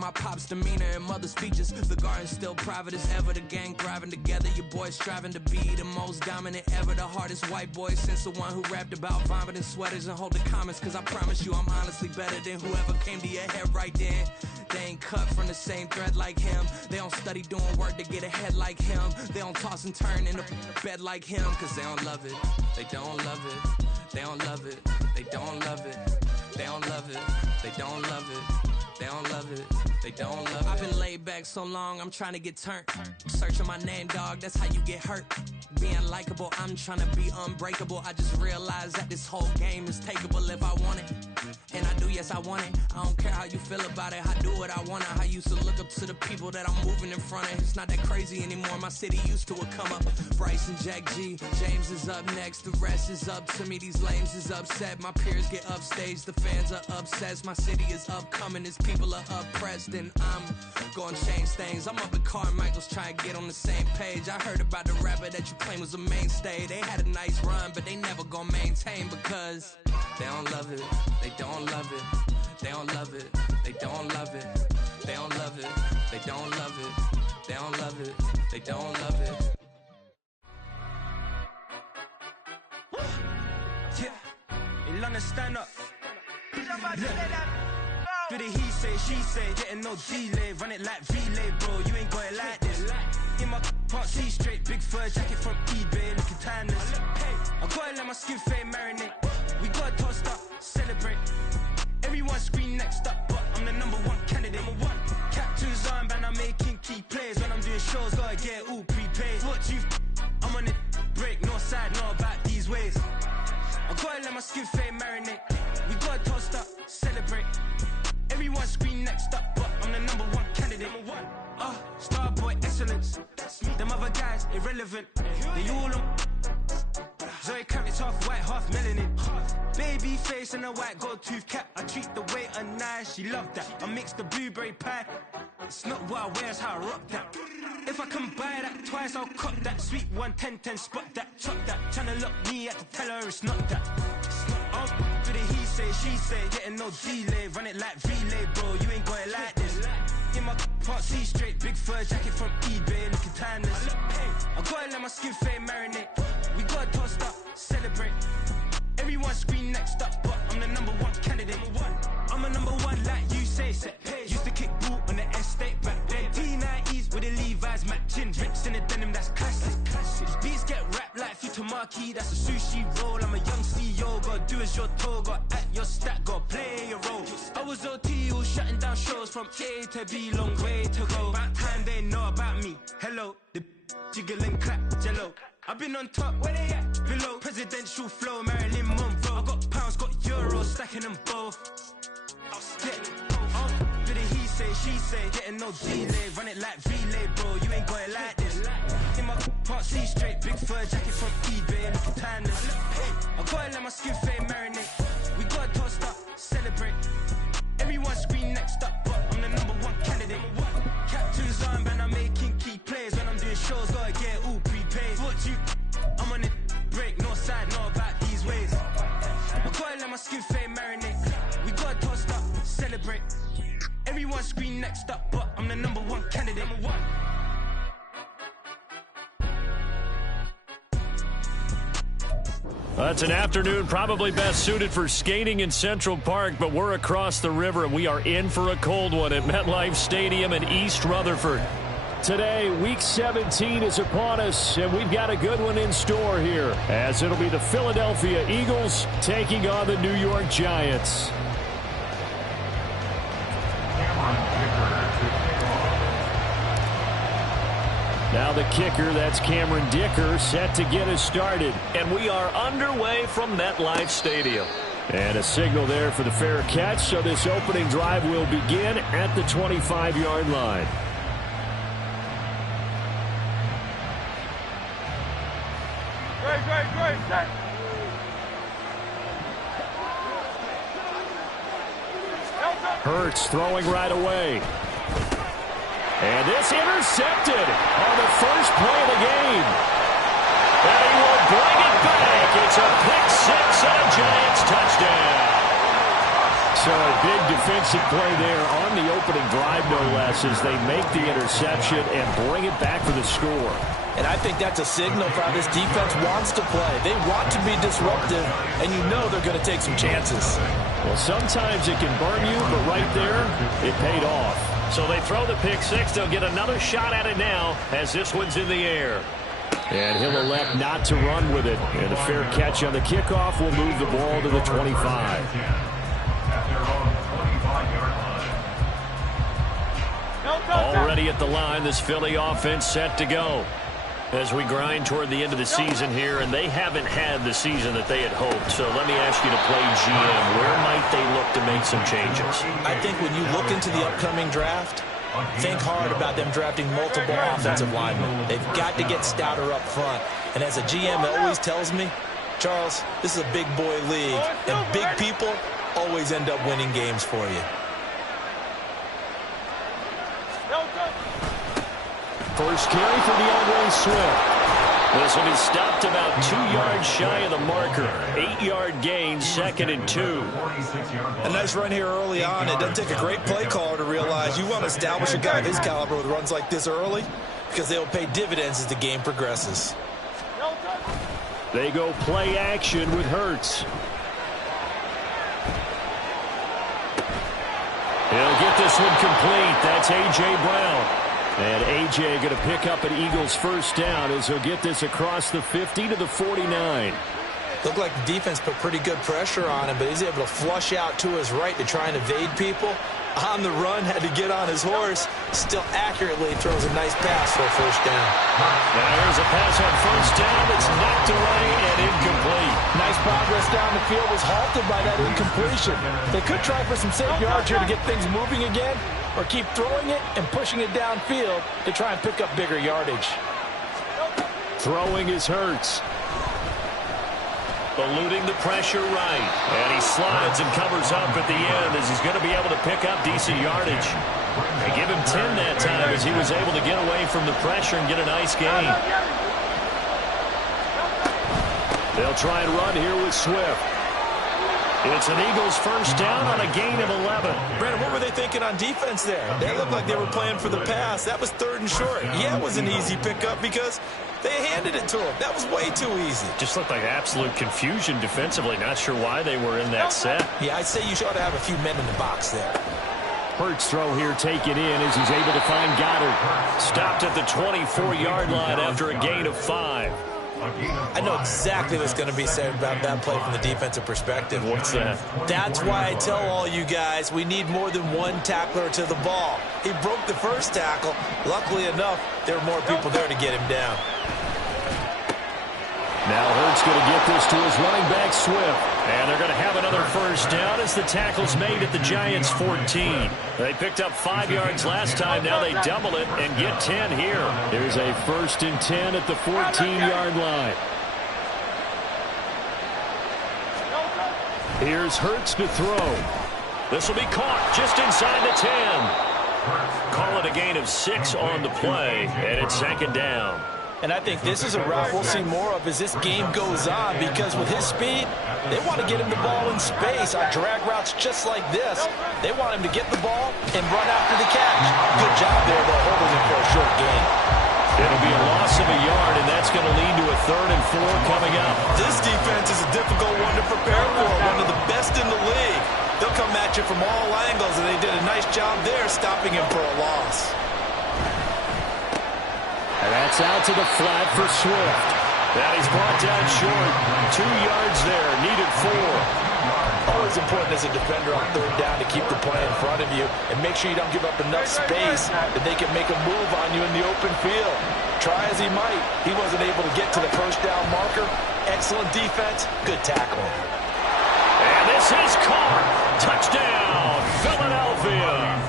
my pop's demeanor and mother's features. The garden's still private as ever. The gang thriving together. Your boys striving to be the most dominant ever. The hardest white boy since the one who rapped about vomiting sweaters and holding comments. Cause I promise you I'm honestly better than whoever came to your head right then. They ain't cut from the same thread like him. They don't study doing work to get ahead like him. They don't toss and turn in the bed like him. Cause they don't love it. They don't love it. They don't love it. They don't love it. They don't love it. They don't love it. They don't love it. They don't love it. I've been laid back so long, I'm trying to get turned. Searching my name, dog, that's how you get hurt. Being likable, I'm trying to be unbreakable. I just realized that this whole game is takeable if I want it. And I do, yes, I want it. I don't care how you feel about it. I do what I want. I used to look up to the people that I'm moving in front of. It's not that crazy anymore. My city used to it come up. Bryce and Jack G. James is up next. The rest is up to me. These lames is upset. My peers get upstaged. The fans are obsessed. My city is upcoming. Its people are oppressed. And I'm gonna change things. I'm up at Carmichael's trying to get on the same page. I heard about the rapper that you claim was a mainstay. They had a nice run, but they never gonna maintain because they don't love it. They don't love it. They don't love it. They don't love it. They don't love it. They don't love it. They don't love it. They don't love it. Yeah. In London, stand up. Do the he say, she say, getting no delay. Run it like relay, bro, you ain't got it like this. In my can't see straight, big fur jacket from eBay, looking timeless. I gotta let my skin fade marinate. We gotta toast up, celebrate. Everyone scream next up, but I'm the #1 candidate. Captain's armband, I'm making key plays. When I'm doing shows, gotta get all prepaid. What you I'm on it, break, no side, no about these ways. I gotta let my skin fade marinate. We gotta toast up, celebrate. Everyone scream next up, but I'm the #1 candidate. Starboy excellence. Them other guys irrelevant. They all on. Zoe Kravitz half white, half melanin. Baby face and a white gold tooth cap. I treat the waiter nice, she love that. I mix the blueberry pie. It's not what I wear, it's how I rock that. If I can buy that twice, I'll cop that. Sweet 110, spot that, chop that. Tryna lock me, I have to tell her it's not that. Do the he say, she say, getting no delay. Run it like relay, bro, you ain't got it like this. In my can't see straight, big fur jacket from eBay, looking timeless. I gotta let my skin fade marinate. We gotta toast up, celebrate. Everyone scream next up, but I'm the #1 candidate. I'm a #1 like you say, set. Used to kick boot on the estate back then. T90s with the Levi's matching. Rips in the denim, that's classic. These beats get wrapped like Futamaki, that's a sushi roll. I'm a young CEO, gotta do as you're told. Gotta act your stat, gotta play your role. I was OT, all shutting down shows from A to B, long way to go. About time they know about me. Hello, the jiggle and clap, jello. I've been on top, where they at? Below, presidential flow, Marilyn Monroe. I got pounds, got euros, stacking them both. Do the he say, she say, getting no delay. Run it like relay, bro, you ain't got it like this. In my can't see straight, big fur jacket from eBay, looking timeless. I gotta let my skin fade marinate. We gotta toast up, celebrate. Everyone scream next up, but I'm the #1 candidate. Captain's armband, I'm making key plays. When I'm doing shows, gotta get all prepaid. What you I'm on it, break, no side, no about these ways. I gotta let my skin fade marinate. We gotta toast up, celebrate. Everyone scream next up, but I'm the #1 candidate. It's an afternoon probably best suited for skating in Central Park, but we're across the river and we are in for a cold one at MetLife Stadium in East Rutherford. Today, Week 17 is upon us, and we've got a good one in store here, as it'll be the Philadelphia Eagles taking on the New York Giants. Now the kicker, that's Cameron Dicker, set to get us started. And we are underway from MetLife Stadium. And a signal there for the fair catch, so this opening drive will begin at the 25-yard line. Great. Hurts throwing right away. And this intercepted on the first play of the game. And he will bring it back. It's a pick six and a Giants touchdown. So a big defensive play there on the opening drive, no less, as they make the interception and bring it back for the score. And I think that's a signal for how this defense wants to play. They want to be disruptive, and you know they're going to take some chances. Well, sometimes it can burn you, but right there, it paid off. So they throw the pick six. They'll get another shot at it now as this one's in the air. And he'll elect not to run with it. And a fair catch on the kickoff will move the ball to the 25. Already at the line, this Philly offense set to go as we grind toward the end of the season here, and they haven't had the season that they had hoped. So let me ask you to play GM. Where might they look to make some changes? I think when you look into the upcoming draft, think hard about them drafting multiple offensive linemen. They've got to get stouter up front. And as a GM always tells me, Charles, this is a big boy league, and big people always end up winning games for you. First carry for DeAndre Swift. This will be stopped about 2 yards shy of the marker. 8-yard gain, 2nd and 2. A nice run here early on. It doesn't take a great play caller to realize you want to establish a guy of his caliber with runs like this early, because they will pay dividends as the game progresses. They go play action with Hurts. He'll get this one complete. That's A.J. Brown. And A.J. going to pick up an Eagles first down as he'll get this across the 50 to the 49. Looked like the defense put pretty good pressure on him, but he's able to flush out to his right to try and evade people. On the run, had to get on his horse. Still accurately throws a nice pass for a first down. Now here's a pass on first down. It's knocked away and incomplete. Nice progress down the field, was halted by that incompletion. They could try for some safe yards here to get things moving again, or keep throwing it and pushing it downfield to try and pick up bigger yardage. Throwing is Hurts. Eluding the pressure right. And he slides and covers up at the end as he's going to be able to pick up decent yardage. They give him 10 that time as he was able to get away from the pressure and get a nice gain. They'll try and run here with Swift. It's an Eagles first down on a gain of 11. Brandon, what were they thinking on defense there? They looked like they were playing for the pass. That was 3rd and short. Yeah, it was an easy pickup because they handed it to him. That was way too easy. Just looked like absolute confusion defensively. Not sure why they were in that set. Yeah, I'd say you should have a few men in the box there. Hurts throw here taken in as he's able to find Goddard. Stopped at the 24-yard line after a gain of 5. I know exactly what's going to be said about that play from the defensive perspective. What's that? That's why I tell all you guys we need more than one tackler to the ball. He broke the first tackle. Luckily enough, there were more people there to get him down. Now Hurts going to get this to his running back, Swift. And they're going to have another first down as the tackle's made at the Giants' 14. They picked up 5 yards last time. Now they double it and get 10 here. There's a 1st and 10 at the 14-yard line. Here's Hurts to throw. This will be caught just inside the 10. Call it a gain of 6 on the play, and it's 2nd down. And I think this is a route we'll see more of as this game goes on, because with his speed, they want to get him the ball in space on drag routes just like this. They want him to get the ball and run after the catch. Good job there, though, holding him for a short gain. It'll be a loss of a yard, and that's going to lead to a 3rd and 4 coming up. This defense is a difficult one to prepare for, one of the best in the league. They'll come at you from all angles, and they did a nice job there stopping him for a loss. And that's out to the flat for Swift. That he's brought down short. 2 yards there, needed 4. Always important as a defender on 3rd down to keep the play in front of you and make sure you don't give up enough space that they can make a move on you in the open field. Try as he might, he wasn't able to get to the first down marker. Excellent defense, good tackling. And this is caught. Touchdown, Philadelphia.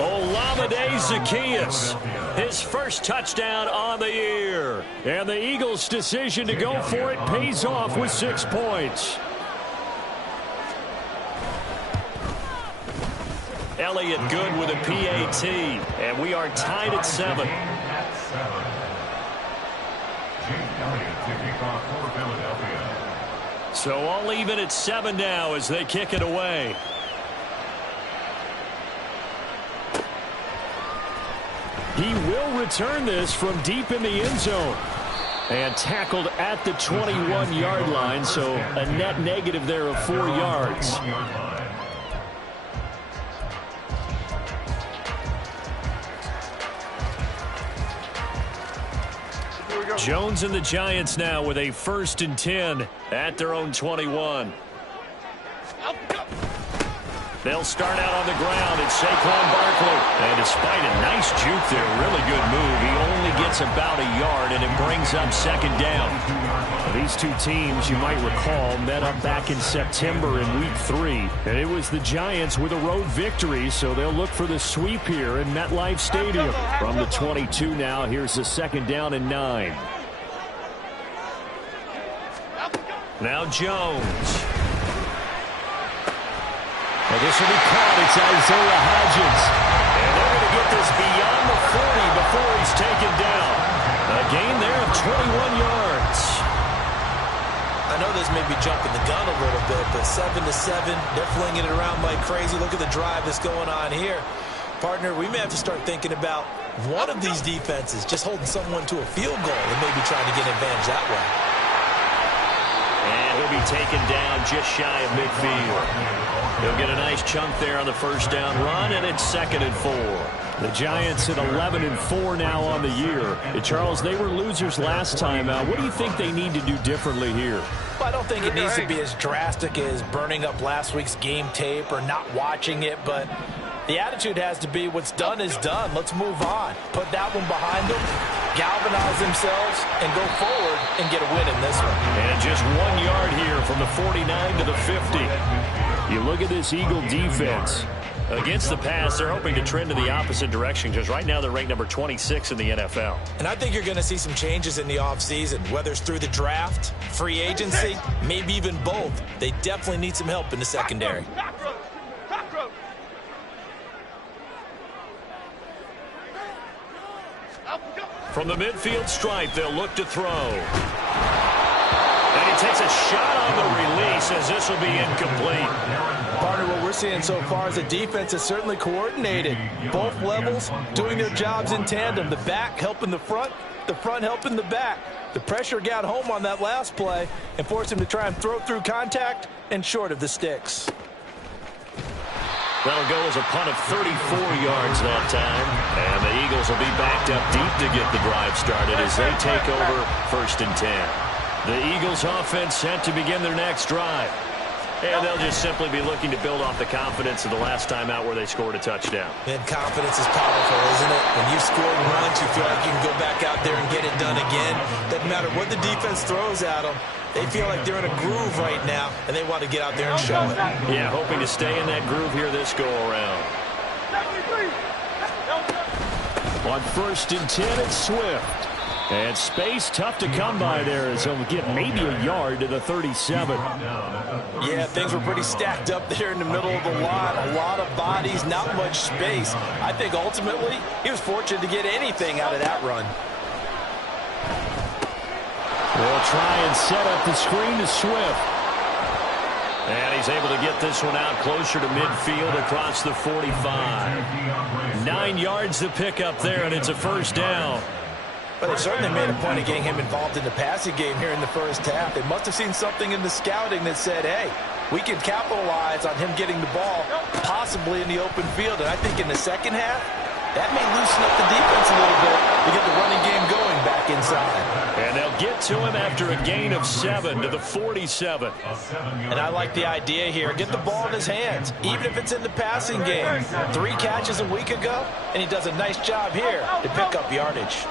Olamide Zaccheaus, his first touchdown on the year. And the Eagles' decision to go for it pays off with 6 points. Elliott good with a PAT, and we are tied at 7. So all even at 7 now as they kick it away. He will return this from deep in the end zone. And tackled at the 21-yard line, so a net negative there of 4 yards. Jones and the Giants now with a 1st and 10 at their own 21. They'll start out on the ground. It's Saquon Barkley. And despite a nice juke there, really good move, he only gets about a yard, and it brings up 2nd down. These two teams, you might recall, met up back in September in Week 3. And it was the Giants with a road victory, so they'll look for the sweep here in MetLife Stadium. From the 22 now, here's the 2nd down and 9. Now Jones. Well, this will be caught. It's Isaiah Hodgins. And they're going to get this beyond the 40 before he's taken down. A gain there of 21 yards. I know this may be jumping the gun a little bit, but 7-7, they're flinging it around like crazy. Look at the drive that's going on here. Partner, we may have to start thinking about one of these defenses just holding someone to a field goal and maybe trying to get an advantage that way. And he'll be taken down just shy of midfield. He'll get a nice chunk there on the 1st down run, and it's 2nd and 4. The Giants at 11-4 now on the year. And Charles, they were losers last time out. What do you think they need to do differently here? Well, I don't think it needs to be as drastic as burning up last week's game tape or not watching it, but the attitude has to be what's done is done. Let's move on. Put that one behind them, galvanize themselves, and go forward and get a win in this one. And just 1 yard here from the 49 to the 50. You look at this Eagle defense. Against the pass, they're hoping to trend in the opposite direction because right now they're ranked number 26 in the NFL. And I think you're going to see some changes in the offseason, whether it's through the draft, free agency, maybe even both. They definitely need some help in the secondary. From the midfield stripe, they'll look to throw. And he takes a shot on the release as this will be incomplete. Partner, what we're seeing so far is the defense is certainly coordinated. Both levels doing their jobs in tandem. The back helping the front helping the back. The pressure got home on that last play and forced him to try and throw through contact and short of the sticks. That'll go as a punt of 34 yards that time. And the Eagles will be backed up deep to get the drive started as they take over 1st and 10. The Eagles offense set to begin their next drive. And they'll just simply be looking to build off the confidence of the last time out where they scored a touchdown. And confidence is powerful, isn't it? When you've scored once, you feel like you can go back out there and get it done again. Doesn't matter what the defense throws at them. They feel like they're in a groove right now, and they want to get out there and show it. Yeah, hoping to stay in that groove here this go-around. On 1st and 10, it's Swift. And space tough to come by there as he'll get maybe a yard to the 37. Yeah, things were pretty stacked up there in the middle of the line. A lot of bodies, not much space. I think ultimately he was fortunate to get anything out of that run. They'll try and set up the screen to Swift. And he's able to get this one out closer to midfield across the 45. 9 yards to pick up there, and it's a 1st down. But they certainly made a point of getting him involved in the passing game here in the 1st half. They must have seen something in the scouting that said, hey, we can capitalize on him getting the ball possibly in the open field. And I think in the 2nd half, that may loosen up the defense a little bit to get the running game going back inside. And they'll get to him after a gain of 7 to the 47. And I like the idea here. Get the ball in his hands, even if it's in the passing game. 3 catches a week ago, and he does a nice job here to pick up yardage.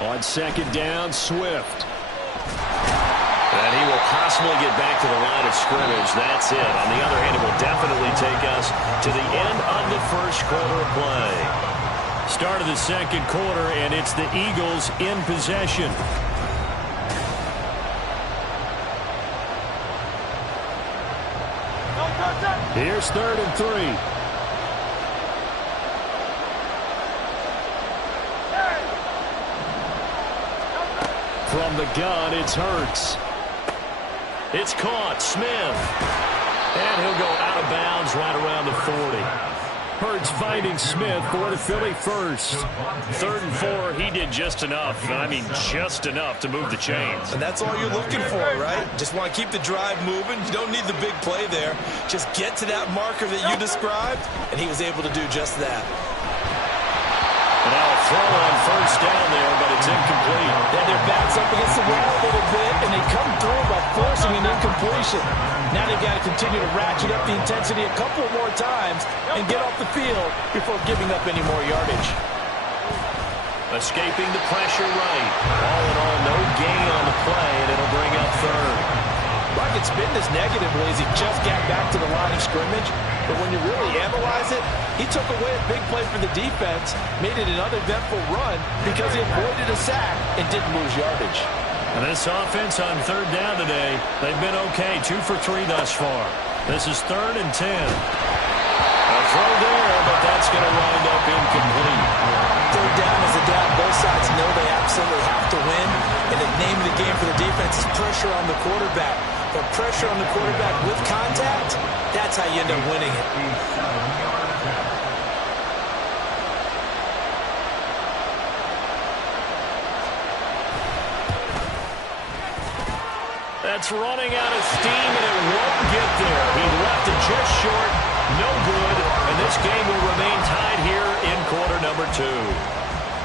On 2nd down, Swift. And he will possibly get back to the line of scrimmage. That's it. On the other hand, it will definitely take us to the end of the 1st quarter of play. Start of the 2nd quarter, and it's the Eagles in possession. Here's 3rd and 3. From the gun, it's Hurts. It's caught. Smith. And he'll go out of bounds right around the 40. Hurts finding Smith for the Philly first. 3rd and 4, he did just enough. I mean, just enough to move the chains. And that's all you're looking for, right? Just want to keep the drive moving. You don't need the big play there. Just get to that marker that you described, and he was able to do just that. And now a throw on 1st down there, but it's incomplete. Yeah, their backs up against the wall a little bit, and they come through by forcing an incompletion. Now they've got to continue to ratchet up the intensity a couple more times and get off the field before giving up any more yardage. Escaping the pressure right. All in all, no gain on the play, and it'll bring up 3rd. I could spin this negatively as he just got back to the line of scrimmage, but when you really analyze it, he took away a big play for the defense, made it an uneventful run because he avoided a sack and didn't lose yardage. And this offense on 3rd down today, they've been okay, 2 for 3 thus far. This is 3rd and 10. A throw there, but that's going to wind up incomplete. 3rd down is a down. Both sides know they absolutely have to win, and the name of the game for the defense is pressure on the quarterback. But pressure on the quarterback with contact, that's how you end up winning it. That's running out of steam, and it won't get there. He left it just short, no good, and this game will remain tied here in quarter number 2.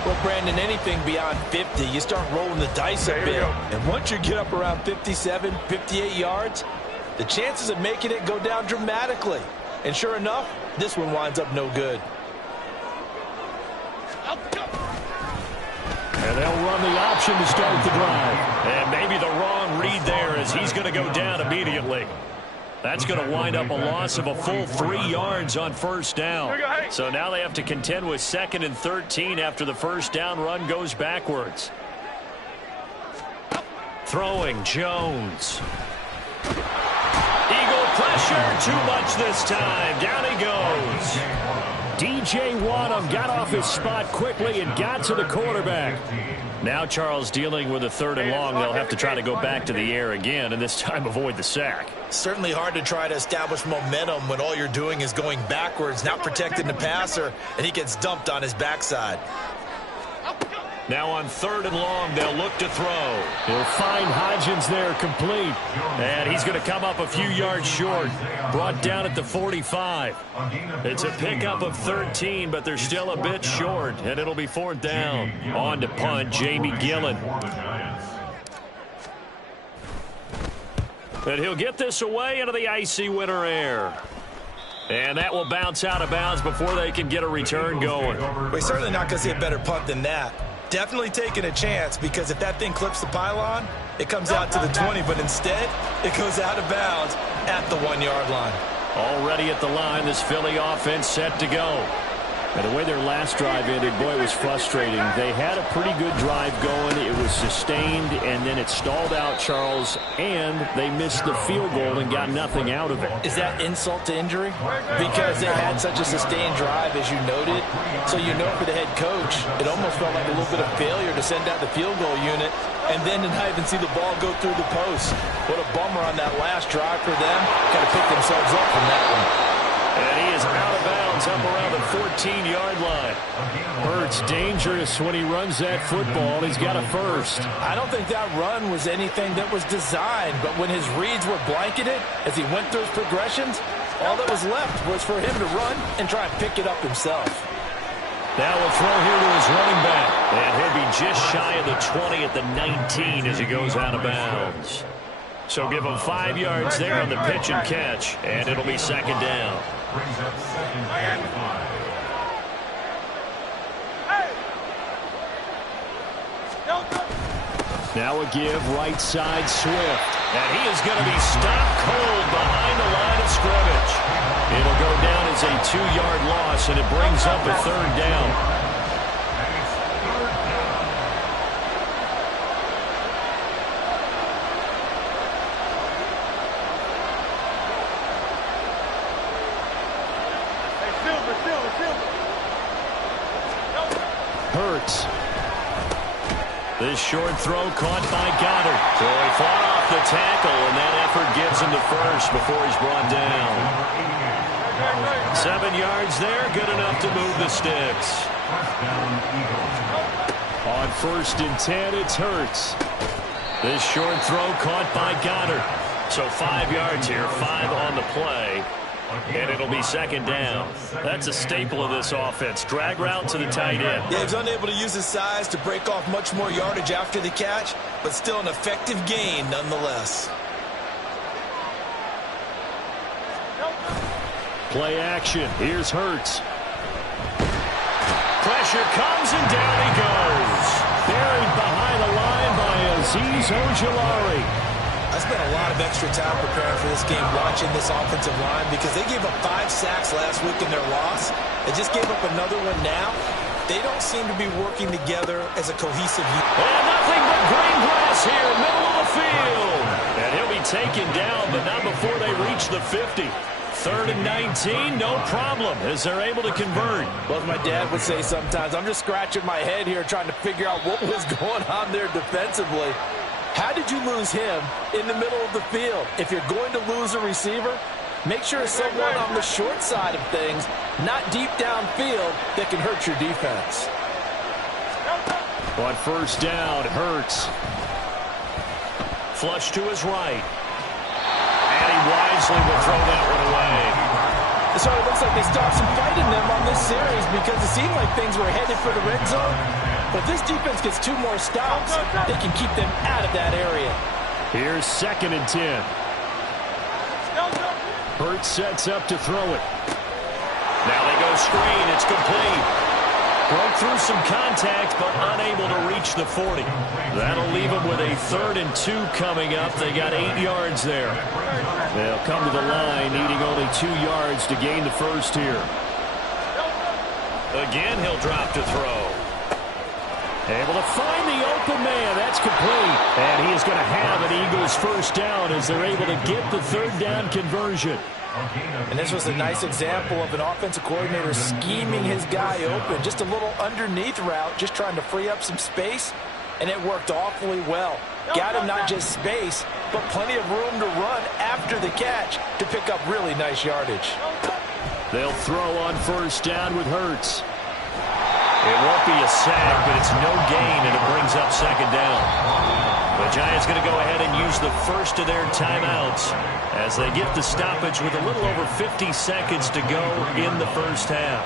Well, Brandon, anything beyond 50, you start rolling the dice a bit. And once you get up around 57, 58 yards, the chances of making it go down dramatically. And sure enough, this one winds up no good. And they'll run the option to start the drive. And maybe the wrong read there as he's going to go down immediately. That's going to wind up a loss of a full 3 yards on 1st down. So now they have to contend with 2nd and 13 after the 1st down run goes backwards. Throwing, Jones. Eagle pressure, too much this time. Down he goes. DJ Wadham got off his spot quickly and got to the quarterback. Now Charles dealing with a 3rd and long. They'll have to try to go back to the air again, and this time avoid the sack. Certainly hard to try to establish momentum when all you're doing is going backwards, not protecting the passer, and he gets dumped on his backside. Now on 3rd and long, they'll look to throw. He'll find Hodgins there complete. And he's going to come up a few yards short. Brought down at the 45. It's a pickup of 13, but they're still a bit short, and it'll be 4th down. On to punt, Jamie Gillen. And he'll get this away into the icy winter air. And that will bounce out of bounds before they can get a return going. We're certainly not going to see a better punt than that. Definitely taking a chance, because if that thing clips the pylon, it comes out to the 20, but instead, it goes out of bounds at the 1-yard line. Already at the line, this Philly offense set to go. And the way their last drive ended, boy, it was frustrating. They had a pretty good drive going. It was sustained, and then it stalled out, Charles, and they missed the field goal and got nothing out of it. Is that insult to injury? Because they had such a sustained drive, as you noted. So you know for the head coach, it almost felt like a little bit of failure to send out the field goal unit and then to not even see the ball go through the post. What a bummer on that last drive for them. Got to pick themselves up from that one. And he is out of bounds up around the 14-yard line. Hurts dangerous when he runs that football. He's got a first. I don't think that run was anything that was designed, but when his reads were blanketed as he went through his progressions, all that was left was for him to run and try and pick it up himself. Now we'll throw here to his running back. And he'll be just shy of the 20 at the 19 as he goes out of bounds. So give him 5 yards there on the pitch and catch, and it'll be 2nd down. Now a give, right side, Swift. And he is going to be stopped cold behind the line of scrimmage. It'll go down as a 2-yard loss, and it brings up a 3rd down. Hurts. This short throw caught by Goddard. So he fought off the tackle, and that effort gives him the first before he's brought down. 7 yards there, good enough to move the sticks. On 1st and 10, it's Hurts. This short throw caught by Goddard. So 5 yards here, 5 on the play. And it'll be 2nd down. That's a staple of this offense. Drag route to the tight end. Yeah, he's unable to use his size to break off much more yardage after the catch, but still an effective gain nonetheless. Play action. Here's Hurts. Pressure comes and down he goes. Buried behind the line by Azeez Ojulari. I spent a lot of extra time preparing for this game watching this offensive line because they gave up 5 sacks last week in their loss. They just gave up another one now. They don't seem to be working together as a cohesive unit. And nothing but green grass here, middle of the field. And he'll be taken down, but not before they reach the 50. 3rd and 19, no problem, as they're able to convert. Well, as my dad would say sometimes, I'm just scratching my head here trying to figure out what was going on there defensively. How did you lose him in the middle of the field? If you're going to lose a receiver, make sure it's someone on the short side of things, not deep downfield, that can hurt your defense. On 1st down, Hurts. Flush to his right. And he wisely will throw that one away. So it looks like they stopped some fight in them on this series because it seemed like things were headed for the red zone. But if this defense gets 2 more stops, they can keep them out of that area. Here's 2nd and 10. Hurts sets up to throw it. Now they go screen. It's complete. Broke through some contact, but unable to reach the 40. That'll leave them with a 3rd and 2 coming up. They got 8 yards there. They'll come to the line, needing only 2 yards to gain the first here. Again, he'll drop to throw. Able to find the open man. That's complete. And he is going to have an Eagles first down as they're able to get the 3rd down conversion. And this was a nice example of an offensive coordinator scheming his guy open. Just a little underneath route, just trying to free up some space, and it worked awfully well. Got him not just space, but plenty of room to run after the catch to pick up really nice yardage. They'll throw on 1st down with Hurts. It won't be a sack, but it's no gain, and it brings up 2nd down. The Giants going to go ahead and use the first of their timeouts as they get the stoppage with a little over 50 seconds to go in the first half.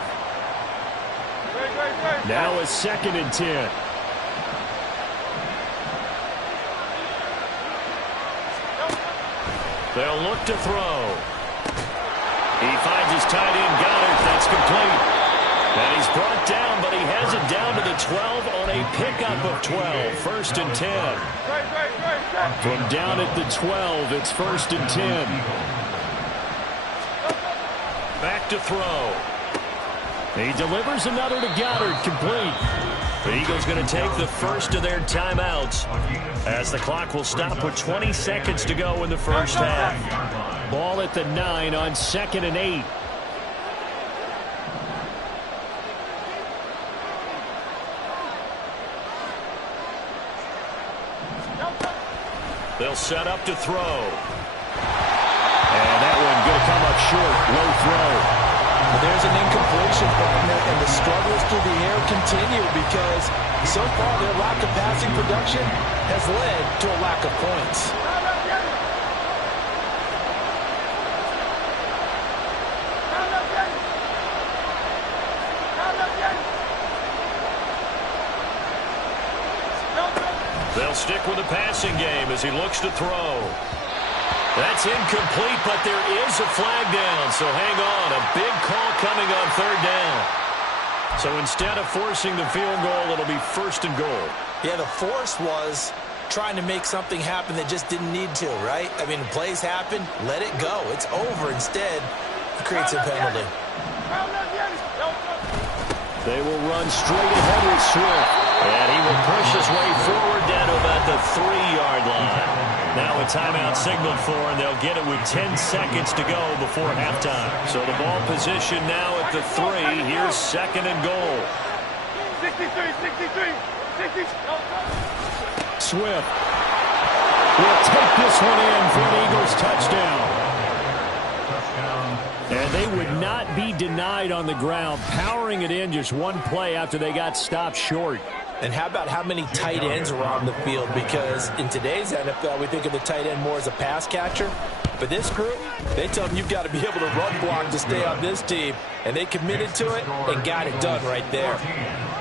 Now a 2nd and 10. They'll look to throw. He finds his tight end, Goddard. That's complete. And he's brought down, but he has it down to the 12 on a pickup of 12. 1st and 10. From down at the 12, it's 1st and 10. Back to throw. He delivers another to Goddard, complete. The Eagles going to take the first of their timeouts as the clock will stop with 20 seconds to go in the first half. Ball at the 9 on 2nd and 8. They'll set up to throw. And that one going to come up short. Low throw. Well, there's an incompletion, and the struggles through the air continue because so far their lack of passing production has led to a lack of points. They'll stick with the passing game as he looks to throw. That's incomplete, but there is a flag down, so hang on. A big call coming on 3rd down. So instead of forcing the field goal, it'll be 1st and goal. Yeah, the force was trying to make something happen that just didn't need to, right? I mean, plays happen, let it go. It's over. Instead, it creates a penalty. They will run straight ahead with Swift. And he will push his way forward down to about the 3-yard line. Now a timeout signaled for, and they'll get it with 10 seconds to go before halftime. So the ball position now at the 3. Here's 2nd and goal. 63. Swift will take this one in for an Eagles touchdown. And they would not be denied on the ground, powering it in just one play after they got stopped short. And how about how many tight ends were on the field? Because in today's NFL, we think of the tight end more as a pass catcher. But this group, they tell them you've got to be able to run block to stay on this team. And they committed to it and got it done right there.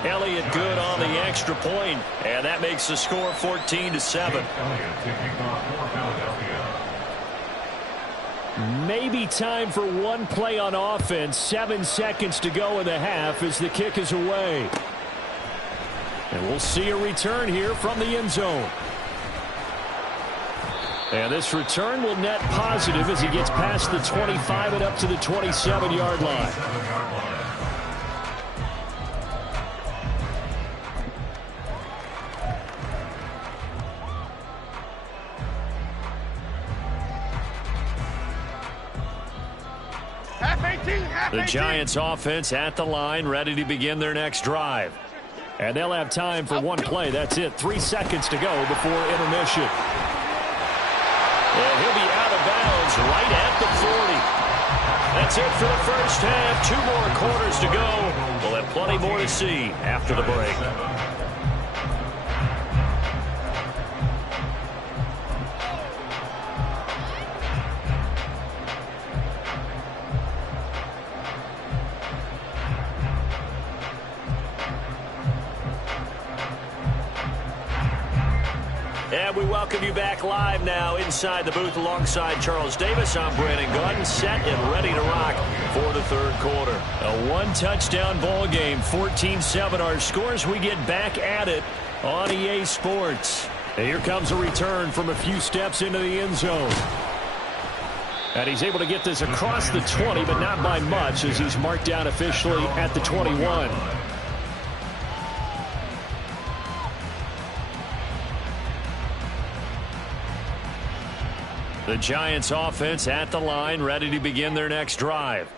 Elliott good on the extra point, and that makes the score 14-7. Maybe time for one play on offense. 7 seconds to go in the half as the kick is away. And we'll see a return here from the end zone. And this return will net positive as he gets past the 25 and up to the 27-yard line. The Giants offense at the line, ready to begin their next drive. And they'll have time for one play. That's it. 3 seconds to go before intermission. And he'll be out of bounds right at the 40. That's it for the first half. 2 more quarters to go. We'll have plenty more to see after the break. And we welcome you back live now inside the booth alongside Charles Davis. I'm Brandon Gaudin, set and ready to rock for the third quarter. A one-touchdown ball game, 14-7 our scores. We get back at it on EA Sports. And here comes a return from a few steps into the end zone. And he's able to get this across the 20, but not by much as he's marked down officially at the 21. The Giants offense at the line, ready to begin their next drive.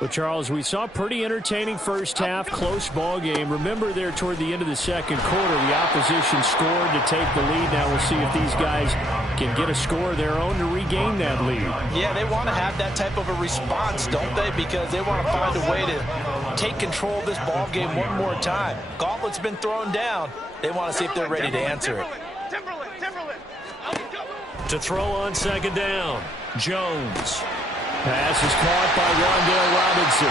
Well, Charles, we saw a pretty entertaining first half, close ball game. Remember there toward the end of the second quarter, the opposition scored to take the lead. Now we'll see if these guys can get a score of their own to regain that lead. Yeah, they want to have that type of a response, don't they? Because they want to find a way to take control of this ball game one more time. Gauntlet's been thrown down. They want to see if they're ready to answer it. To throw on second down, Jones. Pass is caught by Rondale Robinson.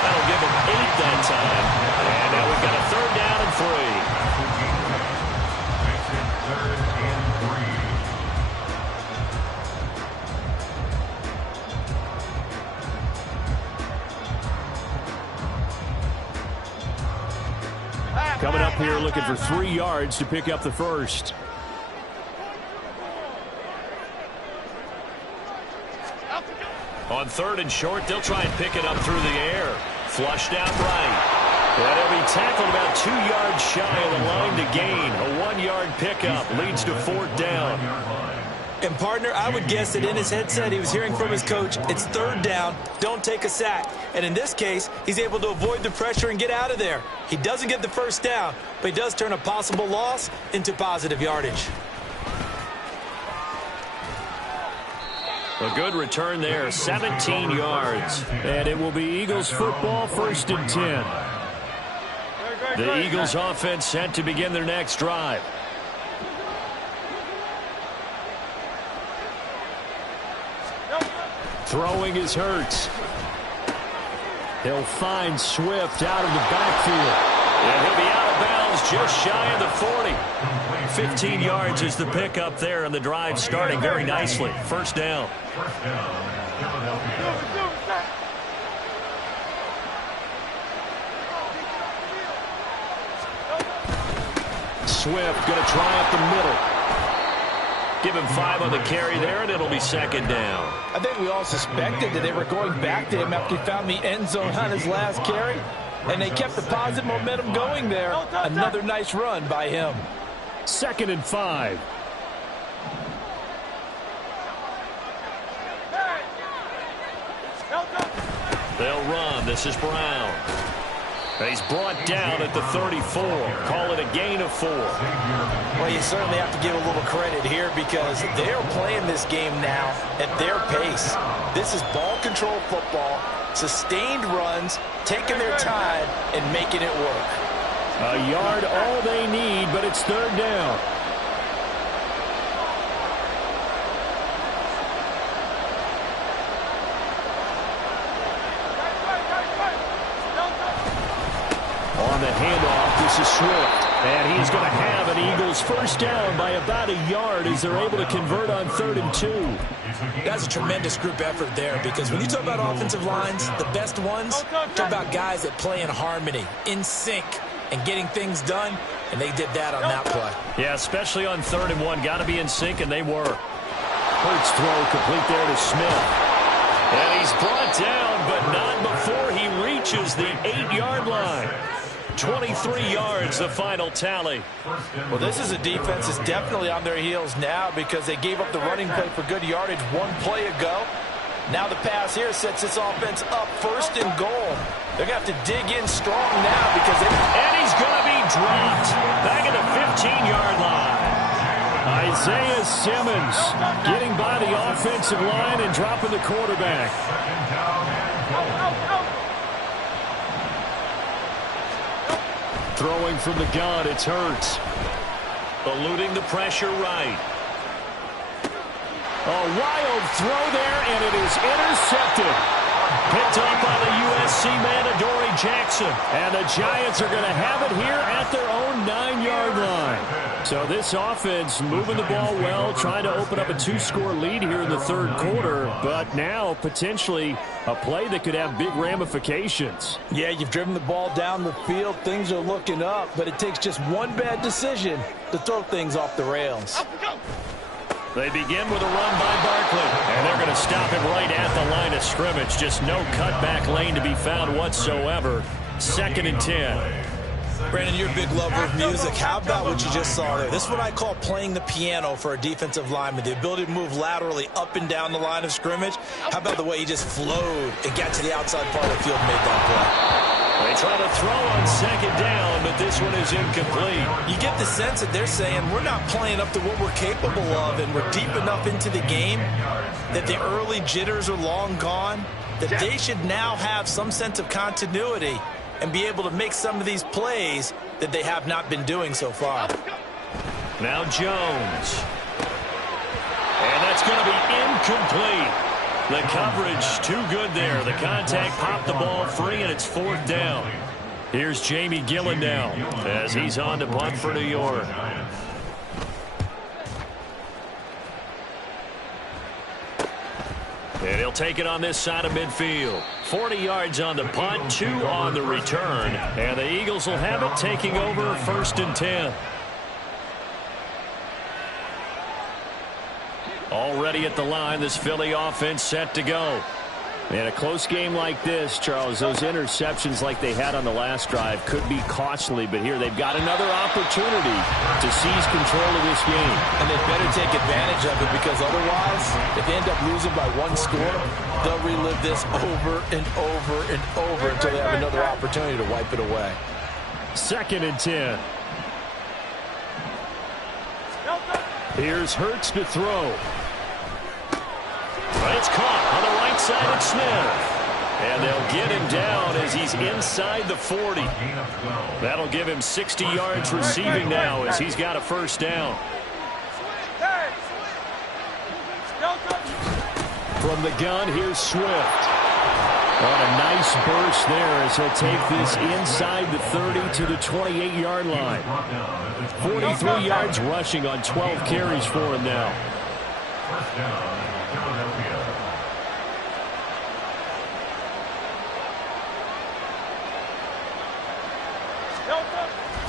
That'll give him 8 that time. And now we've got a 3rd down and 3. Coming up here looking for 3 yards to pick up the first. On 3rd and short, they'll try and pick it up through the air. Flushed out right. And he'll be tackled about 2 yards shy of the line to gain. A 1-yard pickup leads to 4th down. And, partner, I would guess that in his headset he was hearing from his coach, it's 3rd down, don't take a sack. And in this case, he's able to avoid the pressure and get out of there. He doesn't get the first down, but he does turn a possible loss into positive yardage. A good return there, 17 yards. And it will be Eagles football, 1st and 10. The Eagles offense set to begin their next drive. Throwing is Hurts. He'll find Swift out of the backfield. And he'll be out of bounds just shy of the 40. 15 yards is the pickup there, and the drive starting very nicely. 1st down. Swift going to try up the middle. Give him 5 on the carry there, and it'll be 2nd down. I think we all suspected that they were going back to him after he found the end zone on his last carry. And they kept the positive momentum going there. Another nice run by him. 2nd and 5. They'll run. This is Brown. He's brought down at the 34. Call it a gain of 4. Well, you certainly have to give a little credit here because they're playing this game now at their pace. This is ball control football, sustained runs, taking their time, and making it work. A yard all they need, but it's third down. On the handoff, this is Swift. And he's going to have an Eagles first down by about a yard as they're able to convert on 3rd and 2. That's a tremendous group effort there, because when you talk about offensive lines, the best ones, talk about guys that play in harmony, in sync, and getting things done, and they did that on that play. Yeah, especially on 3rd and 1. Got to be in sync, and they were. Hurts throw complete there to Smith. And he's brought down, but not before he reaches the 8-yard line. 23 yards, the final tally. Well, this is a defense that's definitely on their heels now because they gave up the running play for good yardage one play ago. Now the pass here sets this offense up 1st and goal. They're going to have to dig in strong now because they... And he's going to be dropped back at the 15-yard line. Isaiah Simmons getting by the offensive line and dropping the quarterback. Throwing from the gun, it's Hurts. Eluding the pressure right. A wild throw there, and it is intercepted. Picked up by the USC man, Adoree Jackson. And the Giants are going to have it here at their own 9-yard line. So this offense moving the ball well, trying to open up a 2-score lead here in the 3rd quarter. But now potentially a play that could have big ramifications. Yeah, you've driven the ball down the field. Things are looking up, but it takes just one bad decision to throw things off the rails. They begin with a run by Barkley, and they're going to stop him right at the line of scrimmage. Just no cutback lane to be found whatsoever. 2nd and 10. Brandon, you're a big lover of music. How about what you just saw there? This is what I call playing the piano for a defensive lineman. The ability to move laterally up and down the line of scrimmage. How about the way he just flowed and got to the outside part of the field and made that play? They try to throw on 2nd down, but this one is incomplete. You get the sense that they're saying we're not playing up to what we're capable of, and we're deep enough into the game that the early jitters are long gone, that they should now have some sense of continuity and be able to make some of these plays that they have not been doing so far. Now Jones. And that's going to be incomplete. The coverage too good there. The contact popped the ball free, and it's 4th down. Here's Jamie Gillen now as he's on to punt for New York. And he'll take it on this side of midfield. 40 yards on the punt, 2 on the return. And the Eagles will have it, taking over 1st and 10. Already at the line, this Philly offense set to go. In a close game like this, Charles, those interceptions like they had on the last drive could be costly, but here they've got another opportunity to seize control of this game. And they better take advantage of it, because otherwise, if they end up losing by 1 score, they'll relive this over and over and over until they have another opportunity to wipe it away. 2nd and 10. Here's Hurts to throw. It's caught on the right side of Smith. And they'll get him down as he's inside the 40. That'll give him 60 yards receiving now as he's got a 1st down. From the gun, here's Swift. On a nice burst there as he'll take this inside the 30 to the 28-yard line. 43 yards rushing on 12 carries for him now.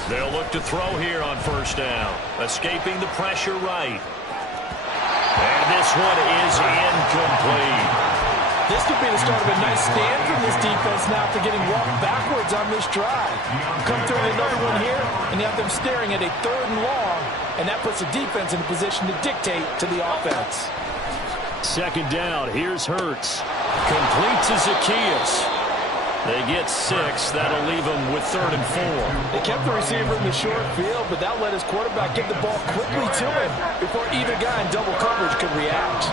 They'll look to throw here on 1st down. Escaping the pressure right. And this one is incomplete. This could be the start of a nice stand from this defense now after getting walked backwards on this drive. Come through with another one here, and you have them staring at a 3rd and long, and that puts the defense in a position to dictate to the offense. 2nd down, here's Hurts. Complete to Zacchaeus. They get 6. That'll leave them with 3rd and 4. They kept the receiver in the short field, but that let his quarterback get the ball quickly to him before either guy in double coverage could react.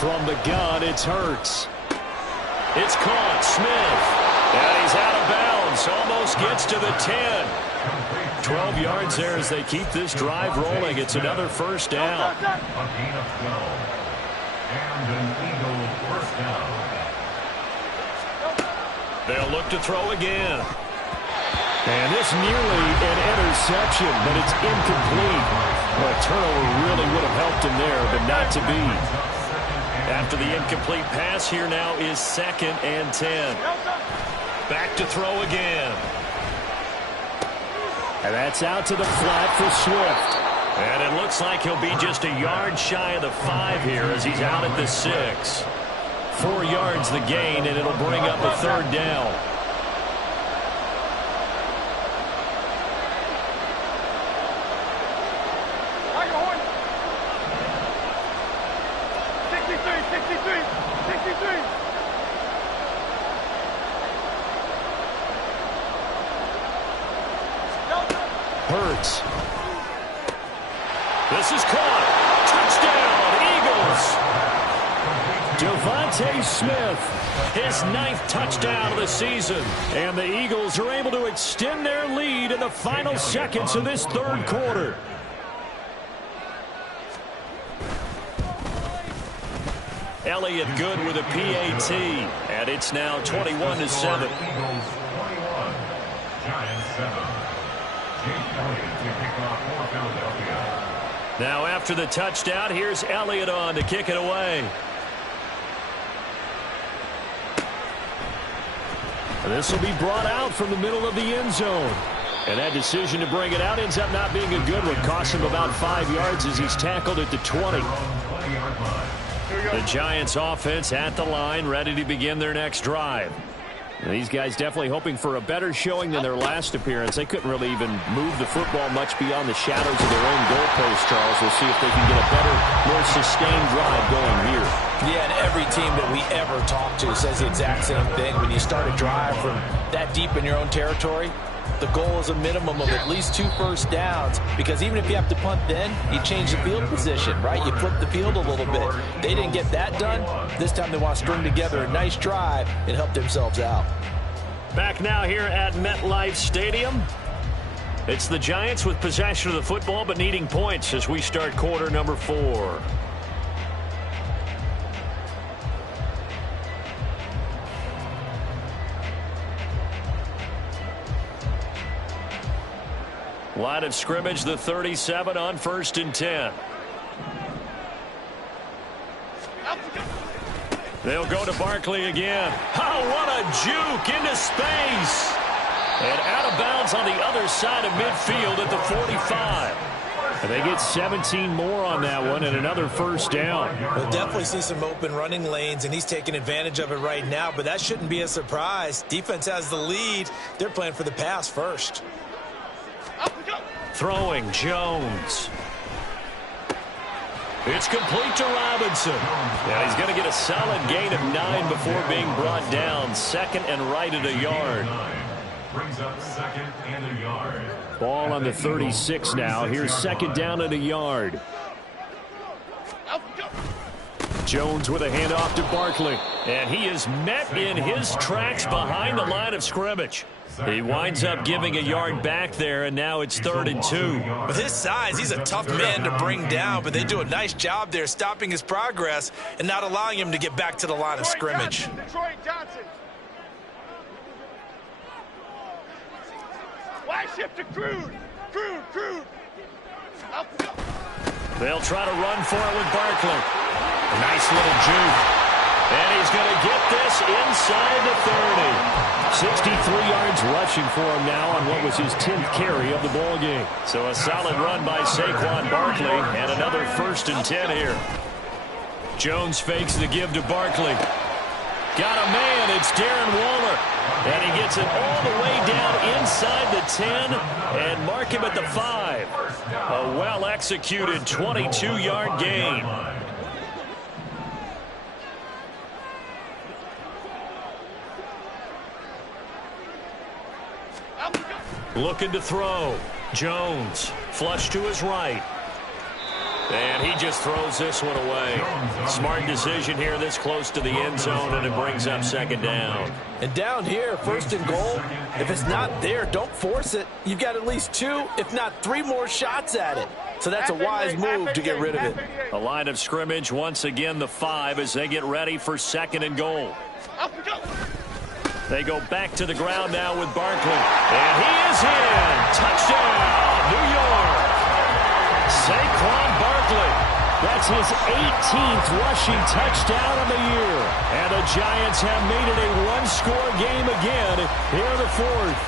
From the gun, it's Hurts. It's caught. Smith. And he's out of bounds. Almost gets to the 10. 12 yards there as they keep this drive rolling. It's another first down. A gain of 12. And an Eagle first down. They'll look to throw again. And this nearly an interception, but it's incomplete. Well, a turnover really would have helped him there, but not to be. After the incomplete pass, here now is 2nd and 10. Back to throw again. And that's out to the flat for Swift. And it looks like he'll be just a yard shy of the 5 here as he's out at the 6. 4 yards the gain, and it'll bring up a 3rd down. Hurts. This is caught. Touchdown, Eagles. Devontae Smith, his 9th touchdown of the season. And the Eagles are able to extend their lead in the final seconds of this 3rd quarter. Elliott good with a PAT, and it's now 21-7. Eagles 21, Giants 7. Now after the touchdown, here's Elliott on to kick it away. And this will be brought out from the middle of the end zone. And that decision to bring it out ends up not being a good one. Costs him about 5 yards as he's tackled at the 20. The Giants offense at the line, ready to begin their next drive. And these guys definitely hoping for a better showing than their last appearance. They couldn't really even move the football much beyond the shadows of their own goalpost, Charles. We'll see if they can get a better, more sustained drive going here. Yeah, and every team that we ever talk to says the exact same thing. When you start a drive from that deep in your own territory, the goal is a minimum of at least 2 first downs, because even if you have to punt then, you change the field position, right? You flip the field a little bit. They didn't get that done. This time they want to string together a nice drive and help themselves out. Back now here at MetLife Stadium. It's the Giants with possession of the football but needing points as we start quarter number 4. Line of scrimmage, the 37 on 1st and 10. They'll go to Barkley again. Oh, what a juke into space. And out of bounds on the other side of midfield at the 45. And they get 17 more on that one and another first down. We'll definitely see some open running lanes, and he's taking advantage of it right now, but that shouldn't be a surprise. Defense has the lead. They're playing for the pass first. Throwing Jones. It's complete to Robinson. And he's going to get a solid gain of 9 before being brought down. 2nd and right at a yard. Brings up 2nd and a yard. Ball on the 36 now. Here's 2nd down and a yard. Jones with a handoff to Barkley. And he is met in his tracks behind the line of scrimmage. He winds up giving a yard back there, and now it's 3rd and 2. With his size, he's a tough man to bring down, but they do a nice job there stopping his progress and not allowing him to get back to the line of scrimmage. Detroit Johnson. Wide shift to Crude. Crude. They'll try to run for it with Barkley. A nice little juke. And he's going to get this inside the 30. 63 yards rushing for him now on what was his 10th carry of the ball game. So a solid run by Saquon Barkley and another 1st and 10 here. Jones fakes the give to Barkley. Got a man. It's Darren Waller. And he gets it all the way down inside the 10 and mark him at the 5. A well-executed 22-yard gain. Looking to throw. Jones. Flush to his right. And he just throws this one away. Smart decision here this close to the end zone, and it brings up second down. And down here, first and goal, if it's not there, don't force it. You've got at least 2, if not 3 more shots at it. So that's a wise move to get rid of it. A line of scrimmage, once again the 5 as they get ready for second and goal. They go back to the ground now with Barkley. And he is in. Touchdown, New York. Saquon Barkley. That's his 18th rushing touchdown of the year. And the Giants have made it a one-score game again here in the 4th.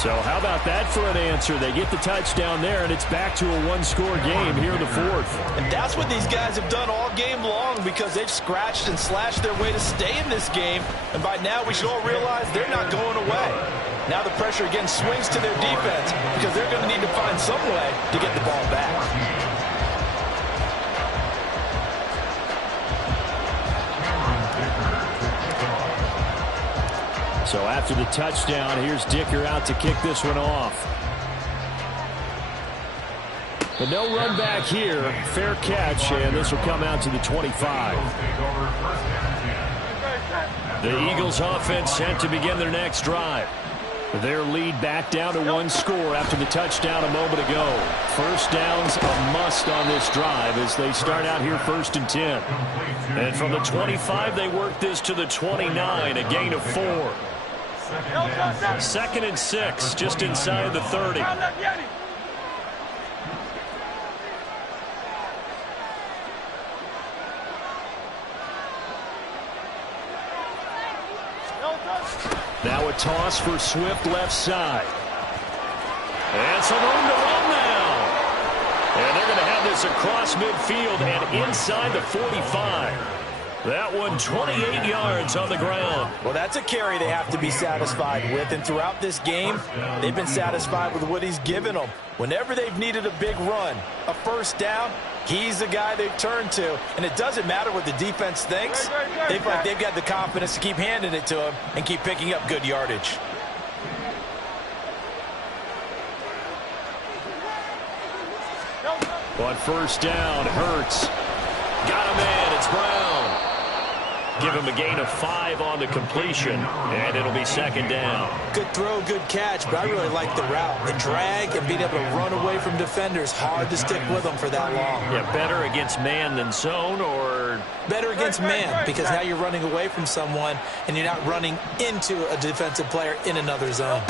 So how about that for an answer? They get the touchdown there, and it's back to a one-score game here in the 4th. And that's what these guys have done all game long, because they've scratched and slashed their way to stay in this game. And by now, we should all realize they're not going away. Now the pressure again swings to their defense, because they're going to need to find some way to get the ball back. So after the touchdown, here's Dicker out to kick this one off. But no run back here. Fair catch, and this will come out to the 25. The Eagles offense set to begin their next drive. Their lead back down to 1 score after the touchdown a moment ago. First down's a must on this drive as they start out here 1st and 10. And from the 25, they work this to the 29, a gain of 4. 2nd and 6, just inside the 30. Now a toss for Swift left side. And some room to run now. And they're going to have this across midfield and inside the 45. That one 28 yards on the ground. Well, that's a carry they have to be satisfied with. And throughout this game, they've been satisfied with what he's given them. Whenever they've needed a big run, a first down, he's the guy they've turned to. And it doesn't matter what the defense thinks. They've got the confidence to keep handing it to him and keep picking up good yardage. On first down, Hurts. Got a man, it's Brown. Give him a gain of 5 on the completion, and it'll be second down. Good throw, good catch, but I really like the route. The drag and being able to run away from defenders, hard to stick with them for that long. Yeah, better against man than zone, or? Better against man, because now you're running away from someone, and you're not running into a defensive player in another zone.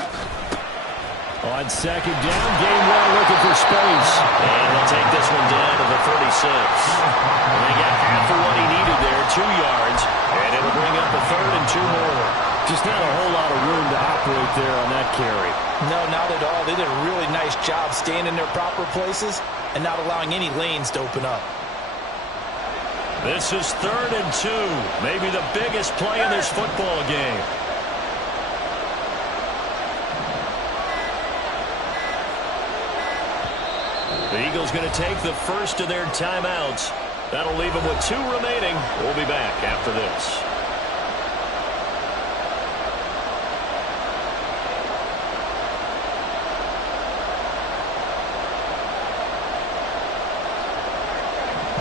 On second down, game one looking for space. And he'll take this one down to the 36. And they got half of what he needed there, 2 yards. And it'll bring up a 3rd and 2 more. Just not a whole lot of room to operate there on that carry. No, not at all. They did a really nice job staying in their proper places and not allowing any lanes to open up. This is 3rd and 2. Maybe the biggest play in this football game. The Eagles going to take the first of their timeouts. That'll leave them with 2 remaining. We'll be back after this.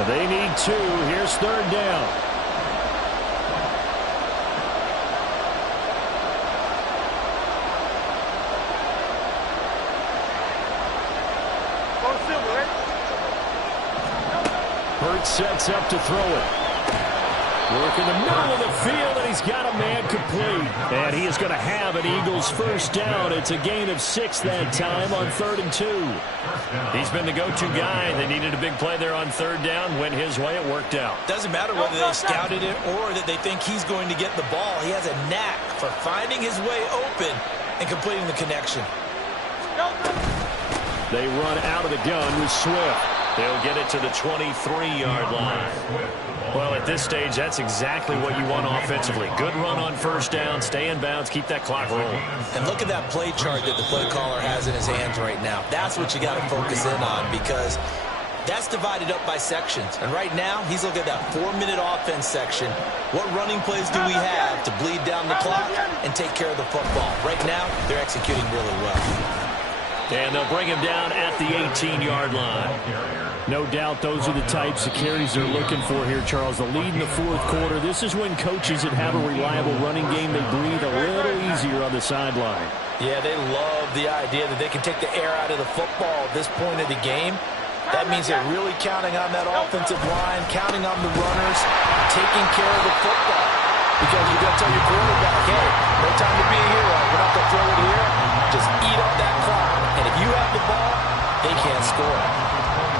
They need 2. Here's 3rd down. Hurts sets up to throw it. Work in the middle of the field, and he's got a man complete. And he is going to have an Eagles first down. It's a gain of 6 that time on 3rd and 2. He's been the go-to guy. They needed a big play there on 3rd down. Went his way. It worked out. Doesn't matter whether they scouted it or that they think he's going to get the ball. He has a knack for finding his way open and completing the connection. They run out of the gun with Swift. They'll get it to the 23-yard line. Well, at this stage, that's exactly what you want offensively. Good run on first down, stay in bounds, keep that clock rolling. And look at that play chart that the play caller has in his hands right now. That's what you got to focus in on, because that's divided up by sections. And right now, he's looking at that 4-minute offense section. What running plays do we have to bleed down the clock and take care of the football? Right now, they're executing really well. And they'll bring him down at the 18-yard line. No doubt those are the types of carries they're looking for here, Charles. The lead in the fourth quarter. This is when coaches that have a reliable running game, they breathe a little easier on the sideline. Yeah, they love the idea that they can take the air out of the football at this point of the game. That means they're really counting on that offensive line, counting on the runners, taking care of the football. Because you're going to tell your quarterback, hey, no time to be a hero. We're not going to throw it here. Just eat up that clock. And if you have the ball, they can't score.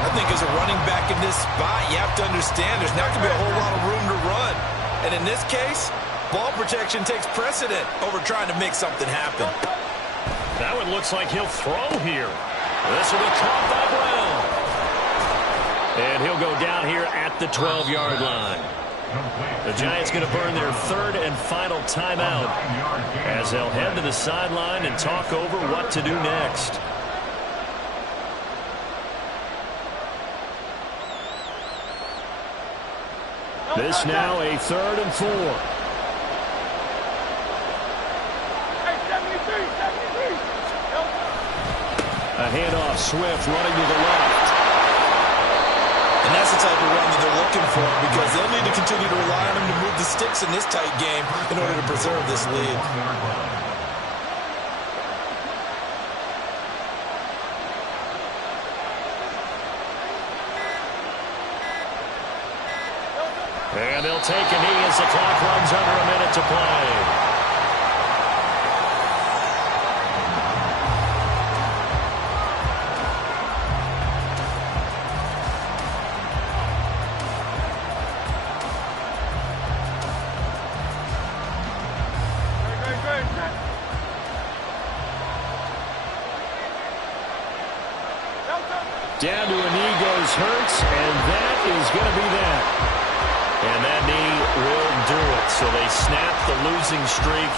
I think as a running back in this spot, you have to understand there's not going to be a whole lot of room to run. And in this case, ball protection takes precedent over trying to make something happen. That one looks like he'll throw here. This will be caught by Brown. And he'll go down here at the 12-yard line. The Giants going to burn their third and final timeout as they'll head to the sideline and talk over what to do next. This now a 3rd and 4. A handoff, Swift running to the left. And that's the type of run that they're looking for because they'll need to continue to rely on him to move the sticks in this tight game in order to preserve this lead. And they'll take a knee as the clock runs under a minute to play. Down to a knee goes Hurts, and that is going to be that. And that knee will do it. So they snap the losing streak.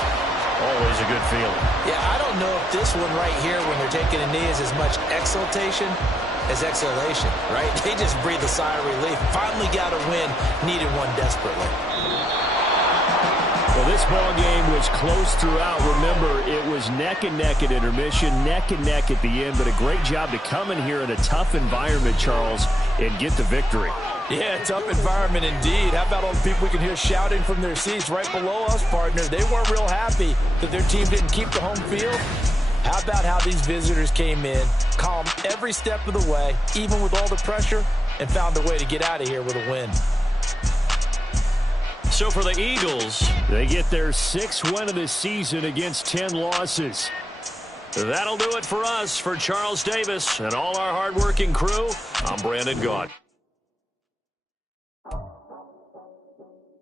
Always a good feeling. Yeah, I don't know if this one right here when they're taking a knee is as much exultation as exhalation, right? They just breathe a sigh of relief. Finally got a win, needed one desperately. Well, this ball game was close throughout. Remember, it was neck and neck at intermission, neck and neck at the end, but a great job to come in here in a tough environment, Charles, and get the victory. Yeah, tough environment indeed. How about all the people we can hear shouting from their seats right below us, partner? They weren't real happy that their team didn't keep the home field. How about how these visitors came in, calm every step of the way, even with all the pressure, and found a way to get out of here with a win. So for the Eagles, they get their 6th win of the season against 10 losses. That'll do it for us. For Charles Davis and all our hardworking crew, I'm Brandon Gaudin.